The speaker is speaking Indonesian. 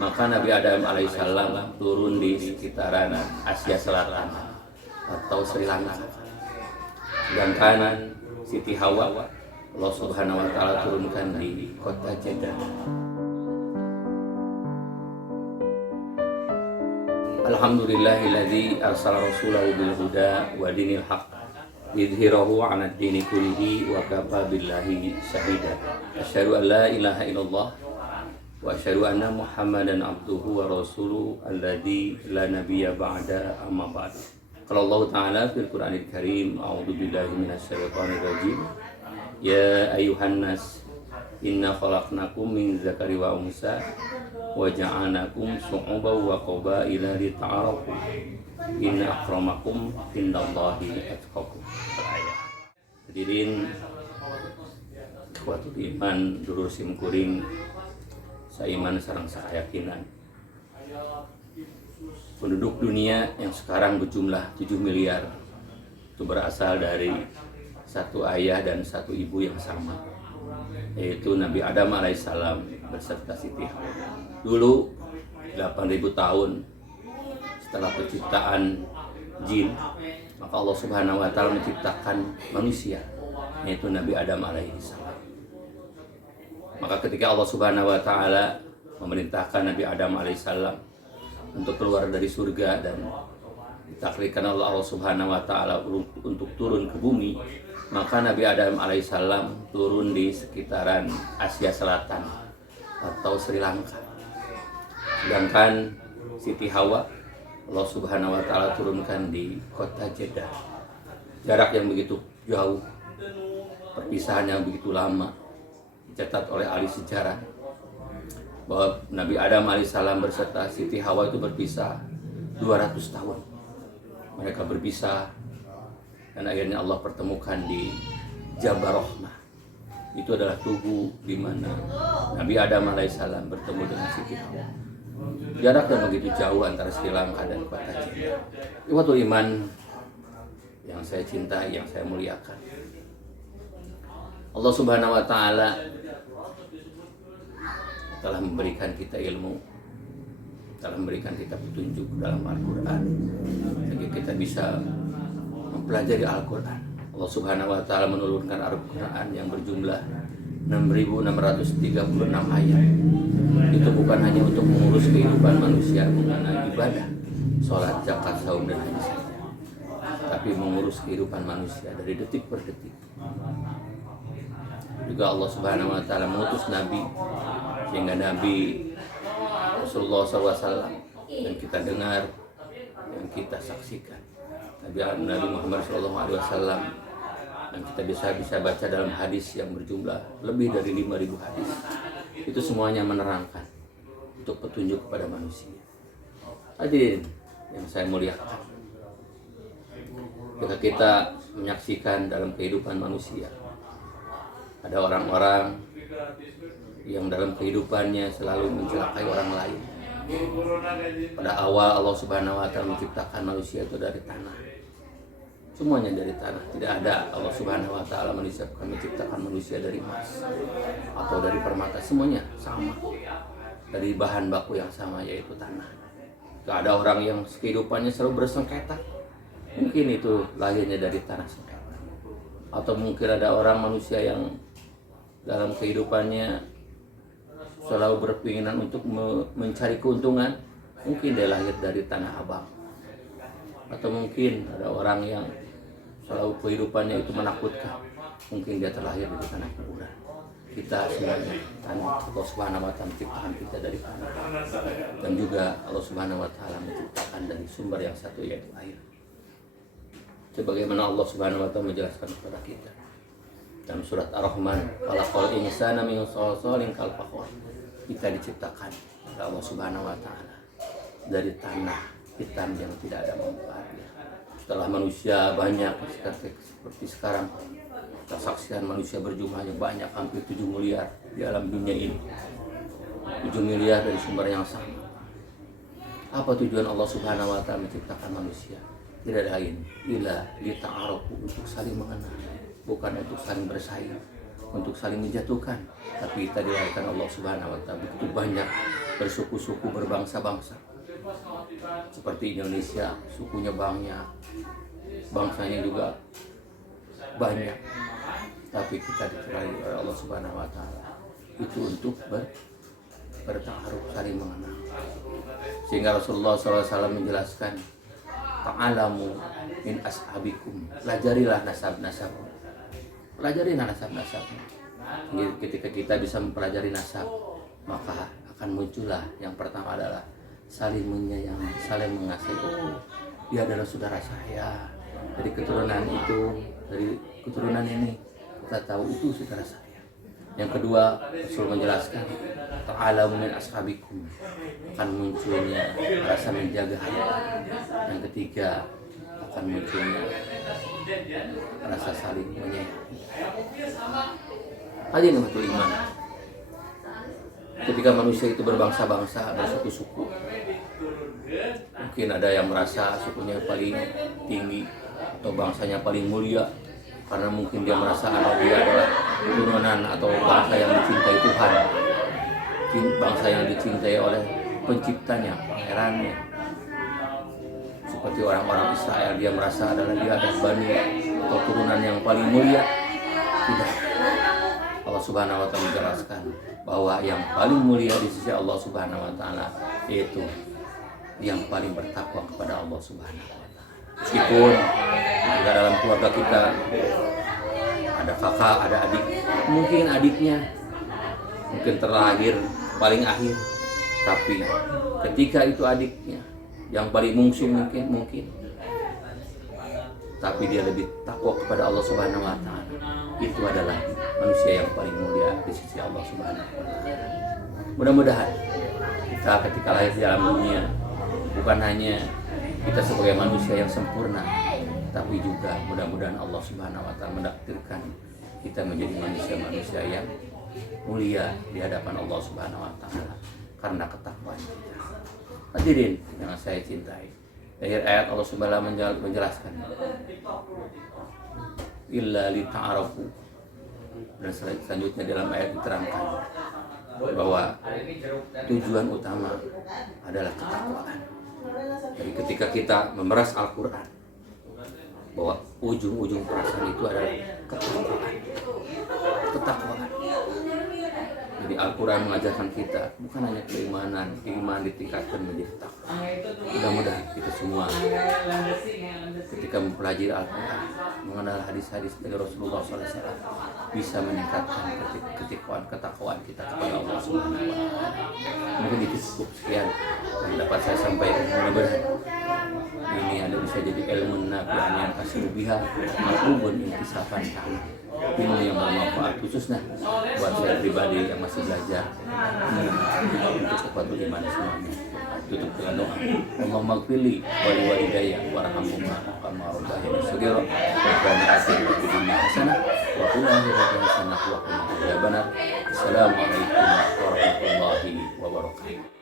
Maka Nabi Adam alaihissalam turun di sekitaran Asia Selatan atau Sri Lanka. Sedangkan Siti Hawa Allah Subhanahu wa taala turunkan di kota Jeddah. Alhamdulillahilladzi arsala rasulahu bil huda wa dinil haqq yudhhirahu 'ala ad-dini kullihi wa kafa billahi shahida. Asyhadu an la ilaha illallah wa asyhadu anna Muhammadan abduhu wa rasuluhu alladzi la nabiyya ba'da amma ba'd. Qala Allah Ta'ala fil Qur'anil Karim, a'udzu billahi minasy syaithanir rajim. Ya ayyuhan nas inna khalaqnakum min dzakari wa unsa wa ja'alnakum syu'uban wa qabaila lita'arafu inna akramakum indallahi atqakum. Hadirin ikhwatul iman dulur simkuring saiman sareng sakayakinan. Penduduk dunia yang sekarang berjumlah 7 miliar itu berasal dari satu ayah dan satu ibu yang sama, yaitu Nabi Adam alaihissalam beserta Siti Hawa. Dulu 8.000 tahun setelah penciptaan jin, maka Allah Subhanahu wa taala menciptakan manusia, yaitu Nabi Adam alaihissalam. Maka ketika Allah Subhanahu wa taala memerintahkan Nabi Adam alaihissalam untuk keluar dari surga dan ditakdirkan Allah Subhanahu wa taala untuk turun ke bumi, maka Nabi Adam alaihissalam turun di sekitaran Asia Selatan atau Sri Lanka. Sedangkan Siti Hawa Allah Subhanahu wa taala turunkan di kota Jeddah. Jarak yang begitu jauh, perpisahan yang begitu lama, dicatat oleh ahli sejarah bahwa Nabi Adam alaihissalam berserta Siti Hawa itu berpisah 200 tahun. Mereka berpisah dan akhirnya Allah pertemukan di Jabal Rahmah. Itu adalah tubuh di mana Nabi Adam alaihissalam bertemu dengan Siti Hawa. Jarak yang begitu jauh antara Sri Lanka dan kota Jeddah. Ikhwatul iman yang saya cintai, yang saya muliakan, Allah Subhanahu wa taala telah memberikan kita ilmu, telah memberikan kita petunjuk dalam Al-Quran, sehingga kita bisa mempelajari Al-Quran. Allah Subhanahu wa taala menurunkan Al-Quran yang berjumlah 6.636 ayat. Itu bukan hanya untuk mengurus kehidupan manusia mengenai ibadah, sholat, zakat, saum, dan haji saja, tapi mengurus kehidupan manusia dari detik per detik. Juga Allah Subhanahu wa taala mengutus Nabi, sehingga Nabi Rasulullah SAW yang kita dengar, yang kita saksikan, Nabi Muhammad SAW, yang kita bisa baca dalam hadis yang berjumlah lebih dari 5.000 hadis. Itu semuanya menerangkan untuk petunjuk kepada manusia. Hadirin yang saya muliakan, ketika kita menyaksikan dalam kehidupan manusia, ada orang-orang yang dalam kehidupannya selalu mencelakai orang lain. Pada awal Allah Subhanahu wa taala menciptakan manusia itu dari tanah. Semuanya dari tanah. Tidak ada Allah Subhanahu wa taala menciptakan manusia dari emas atau dari permata. Semuanya sama. Dari bahan baku yang sama, yaitu tanah. Tidak ada orang yang kehidupannya selalu bersengketa. Mungkin itu lahirnya dari tanah sengketa. Atau mungkin ada orang manusia yang dalam kehidupannya selalu berkeinginan untuk mencari keuntungan, mungkin dia lahir dari tanah abang. Atau mungkin ada orang yang selalu kehidupannya itu menakutkan, mungkin dia terlahir dari tanah kuburan. Kita semuanya tanah. Allah Subhanahu wa taala menciptakan kita dari tanah, dan juga Allah Subhanahu wa taala menciptakan dari sumber yang satu, yaitu air. Sebagaimana Allah Subhanahu wa taala menjelaskan kepada kita dalam surat Ar-Rahman, khalaqal insana min shalsalin kal fakhar. Kita diciptakan oleh Allah Subhanahu wa taala dari tanah hitam yang tidak ada manfaatnya. Setelah manusia banyak seperti sekarang, kita saksikan manusia berjumlahnya banyak, hampir 7 miliar di alam dunia ini. 7 miliar dari sumber yang sama. Apa tujuan Allah Subhanahu wa taala menciptakan manusia? Tidak lain illa lita'arafu, untuk saling mengenal, bukan untuk saling bersaing, untuk saling menjatuhkan. Tapi kita dilahirkan Allah Subhanahu wa taala begitu banyak bersuku-suku, berbangsa-bangsa. Seperti Indonesia, sukunya banyak, bangsanya juga banyak. Tapi kita dicari oleh Allah Subhanahu wa Ta'ala itu untuk bertaaruf, saling mengenal. Sehingga Rasulullah SAW menjelaskan, ta'alamu min ashabikum, pelajarilah nasab-nasab. Pelajarilah nasab-nasab. Jadi ketika kita bisa mempelajari nasab, maka akan muncullah yang pertama adalah saling menyayangi, saling mengasihi. Oh, dia adalah saudara saya. Dari keturunan itu, dari keturunan ini kita tahu itu saudara saya. Yang kedua, Rasul menjelaskan, ta'alamu min ashabikum, akan munculnya rasa menjaga harta. Yang ketiga, akan munculnya rasa saling menyayangi. Hadirin betul iman. Ketika manusia itu berbangsa-bangsa, bersuku-suku, mungkin ada yang merasa sukunya paling tinggi atau bangsanya paling mulia karena mungkin dia merasa dia adalah keturunan atau bangsa yang dicintai Tuhan, bangsa yang dicintai oleh penciptanya, pangerannya. Seperti orang-orang Israel, dia merasa adalah dia adalah bani atau turunan yang paling mulia. Tidak. Allah Subhanahu wa Ta'ala menjelaskan bahwa yang paling mulia di sisi Allah Subhanahu wa Ta'ala yaitu yang paling bertakwa kepada Allah Subhanahu wa Ta'ala. Meskipun jika dalam keluarga kita ada kakak, ada adik, mungkin adiknya mungkin terlahir paling akhir, tapi ketika itu adiknya yang paling bungsu mungkin tapi dia lebih takwa kepada Allah Subhanahu wa Ta'ala, itu adalah manusia yang paling mulia di sisi Allah Subhanahu wa Ta'ala. Mudah-mudahan kita ketika lahir di alam dunia bukan hanya kita sebagai manusia yang sempurna, tapi juga mudah-mudahan Allah Subhanahu wa Ta'ala menakdirkan kita menjadi manusia-manusia yang mulia di hadapan Allah Subhanahu wa Ta'ala karena ketakwaan kita. Hadirin yang saya cintai, akhir ayat Allah Subhanahu wa Ta'ala menjelaskan illa li ta'arafu, dan selanjutnya dalam ayat diterangkan bahwa tujuan utama adalah ketakwaan. Jadi ketika kita memeras Al-Quran, bahwa ujung-ujung perasaan itu adalah ketakwaan. Jadi Al-Quran mengajarkan kita bukan hanya keimanan, iman ditingkatkan menjadi takwa. Mudah-mudahan kita semua ketika mempelajari Al-Quran, mengenal hadis-hadis dari Rasulullah SAW, bisa meningkatkan ketakwaan kita kepada Allah Subhanahu wa Ta'ala. Mungkin itu cukup sekian yang dapat saya sampaikan. Mudah-mudahan ini ada bisa jadi ilmu nafi'an yang kasih biha maupun intisafan ta'ala, ilmu yang bermanfaat khususnya buat saya pribadi yang masih belajar untuk kekuatan iman semuanya. Tutup dengan doa, Allahumma gfirli wali walidayya warhamhuma kama rabbayani shaghira rabbana atina fid dunya hasanah wa fil akhirati hasanah wa qina adzabannar. Assalamualaikum warahmatullahi wabarakatuh.